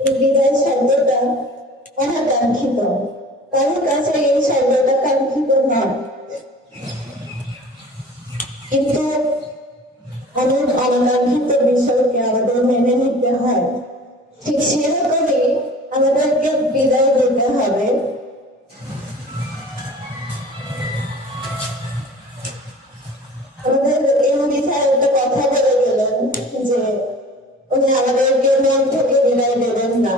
এই বিদায় শব্দটা অনাকাঙ্ক্ষিত, কারোর কাছে এই শব্দটা কাঙ্ক্ষিত নয়, কিন্তু এমন অনাকাঙ্ক্ষিত বিষয়কে আমাদের মেনে নিতে হয়। ঠিক সেরকমই আমাদেরকে বিদায় দিতে হবে। আমাদের এমনি স্যার একটা কথা বলে গেলেন যে উনি আমাদেরকে মন থেকে বিদায় দেবেন না,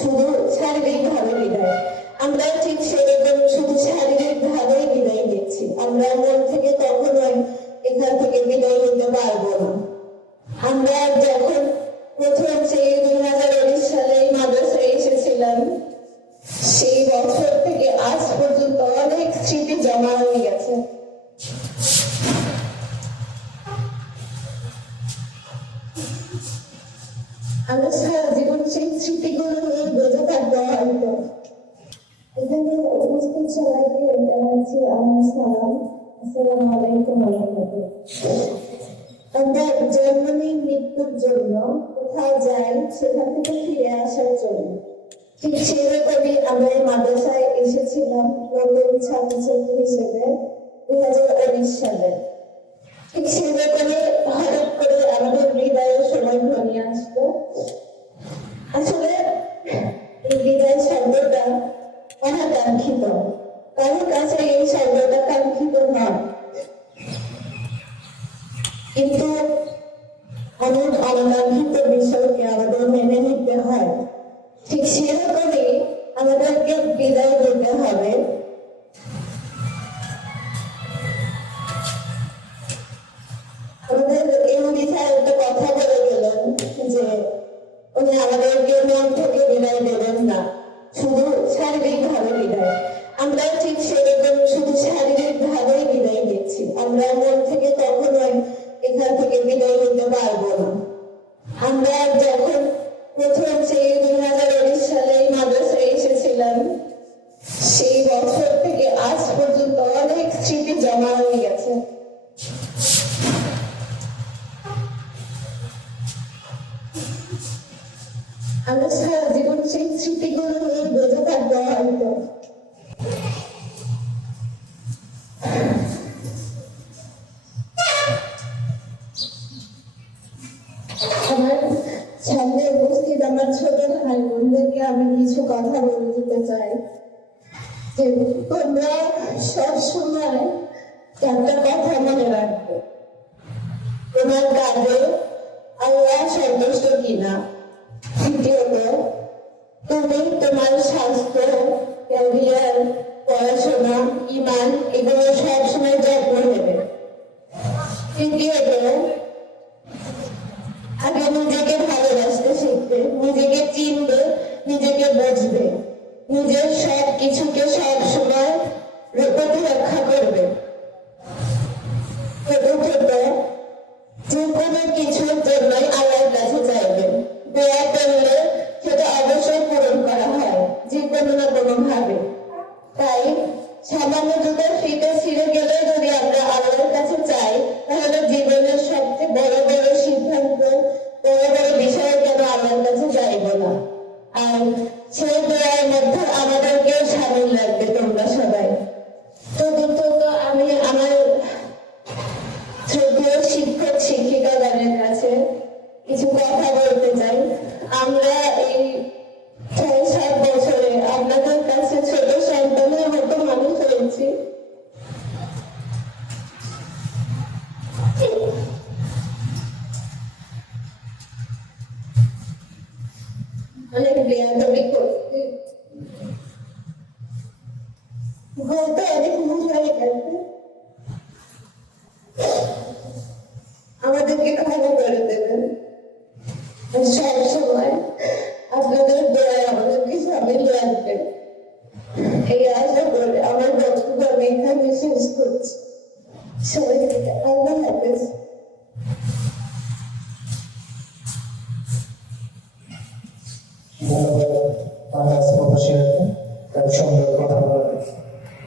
শুধু শারীরিক ভাবে বিদায়। আমরা ঠিক সেরকম শুধু শারীরিক ভাবেই বিদায় দিচ্ছি, আমরা মন থেকে কখনোই এখান থেকে বিদায় নিতে পারবো না। আমরা যখন প্রথম সেই 2019 সালে মাদ্রাসায় এসেছিলাম, সেই বছর থেকে আজ পর্যন্ত অনেক স্মৃতি জমা হয়ে গেছে। আমরা সারা জীবন সেই স্মৃতিগুলো নিয়ে বেঁচে থাকতে হয়তো। এখানে উপস্থিত সবাইকে জানাচ্ছি আমার সালাম। আসসালামু আলাইকুম ওয়া রাহমাতুল্লাহ। আমরা জন্ম নিই মৃত্যুর জন্য, কোথাও যাই সেখান থেকে ফিরে আসার জন্য। ঠিক সেরকমই আমরা এই মাদ্রাসায় এসেছিলাম নতুন ছাত্রছাত্রী হিসেবে 2019 সালে। ঠিক সেরকমই হঠাৎ করে আমাদের বিদায়ের সময় ঘনিয়ে আসলো। আসলে এই বিদায় শব্দটা অনাকাঙ্ক্ষিত, কারোর কাছে এই শব্দটা কাঙ্ক্ষিত নয়, কিন্তু এমন অনাকাঙ্ক্ষিত বিষয়কে আমাদের মেনে নিতে হয়। ঠিক সেরকমই আমাদেরকে বিদায় দিতে হবে। আমাদের এমনি স্যার একটা কথা বলে গেলেন যে উনি আমাদেরকে মন থেকে বিদায় দেবেন না, শুধু শারীরিক ভাবে বিদায়। আমরা ঠিক সেরকম শুধু শারীরিক ভাবেই বিদায় দিচ্ছি, আমরা মন থেকে কখনোই এখান থেকে বিদায় নিতে পারবো না। আমরা যখন প্রথম সেই 2019 সালে মাদ্রাসায় এসেছিলাম, সেই বছর থেকে আজ পর্যন্ত অনেক স্মৃতি জমা হয়ে গেছে। আমরা সারা জীবন সেই স্মৃতিগুলো নিয়ে বেঁচে থাকতে হয়তো। আমার সামনে উপস্থিত আমার ছোট ভাই বোনদেরকে আমি কিছু কথা বলে দিতে চাই যে তোমরা সবসময় একটা কথা মনে রাখবে, তোমার কাজে আল্লাহ সন্তুষ্ট কিনা। দ্বিতীয়ত, তুমি তোমার স্বাস্থ্য, ক্যারিয়ার, পড়াশোনা, ইমান এগুলো সবসময় যত্ন নেবে। তৃতীয়ত, আগে নিজেকে ভালোবাসতে শিখবে, নিজেকে চিনবে, নিজেকে বুঝবে, নিজের সব কিছুকে সব সময় প্রতিরক্ষা করবে। চতুর্থত, যে কোনো কিছুর জন্যই আল্লাহর কাছে চাইবেন, দোয়া করলে সেটা অবশ্যই পূরণ করা হয় যে কোনো না কোনো ভাবে। তাই সামান্য দুটো ফিতে ছিঁড়ে গেলে যদি আমরা আল্লাহর কাছে চাই, তাহলে জীবনের সবচেয়ে বড় বড় সিদ্ধান্ত, বড় বড় বিষয়ে কেন আল্লাহর কাছে চাইব না। আর সেই দোয়ার মধ্যে আমাদেরকেও সামিল লাগবে তোমরা সবাই। চতুর্থত, আমি আমার শ্রদ্ধেয় শিক্ষক শিক্ষিকাগণের কাছে কিছু কথা বলতে চাই। আমরা এই 6-7 বছরে আপনাদের কাছে ছোট সন্তানের মতো মানুষ হয়েছি। অনেক বেয়াদবি করছি, হয়তো অনেক ভুল হয়ে গেছে, আমাদেরকে ক্ষমা করে দেবেন। সব সময় আপনাদের দোয়ায় আমাদেরকে সামিল রাখবেন, এই আশা করে আমার বক্তব্য আমি এখানে শেষ করছি। সবাইকে আল্লাহ হাফেজ।